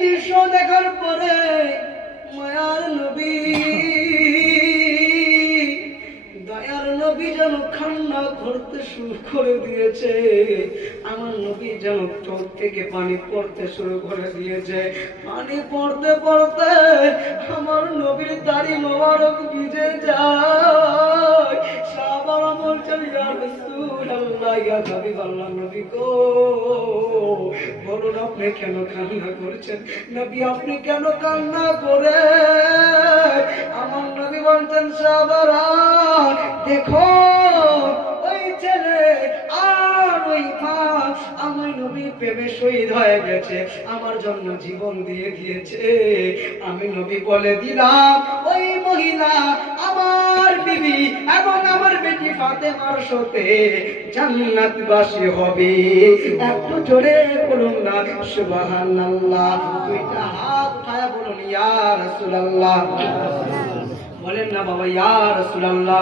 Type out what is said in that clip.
দৃশ্য দেখার পরে মায়ার নবী, দয়ার নবী যেন কান্না করতে শুরু করে দিয়েছে। আমার নবী যেন চোখ থেকে পানি পড়তে শুরু করে দিয়েছে। পানি পড়তে পড়তে আমার নবীর দাড়ি মোবারক ভিজে যায়। সাহাবারা বলছেন, ইয়া রাসূলুল্লাহ, ইয়া হাবিবাল্লাহ, নবী গো, বলুন আপনি কেন কান্না করছেন? নবী আপনি কেন কান্না করে? আমার নবী বলছেন, সাহাবারা দেখো, ওই ছেলে আর ওই মা আমার নবীর প্রেমে শহীদ হয়ে গেছে, আমার জন্য জীবন দিয়ে দিয়েছে। আমি নবী বলে দিলাম, ওই মহিলা আমার বিবি এবং আমার বেটি ফাতেমার সাথে জান্নাতবাসী হবে। একটু জোরে বলুন না সুবহানাল্লাহ। দুইটা হাত উঠায়া বলুন ইয়া রাসূলুল্লাহ। বলেন না বাবা ইয়া রাসূলুল্লাহ।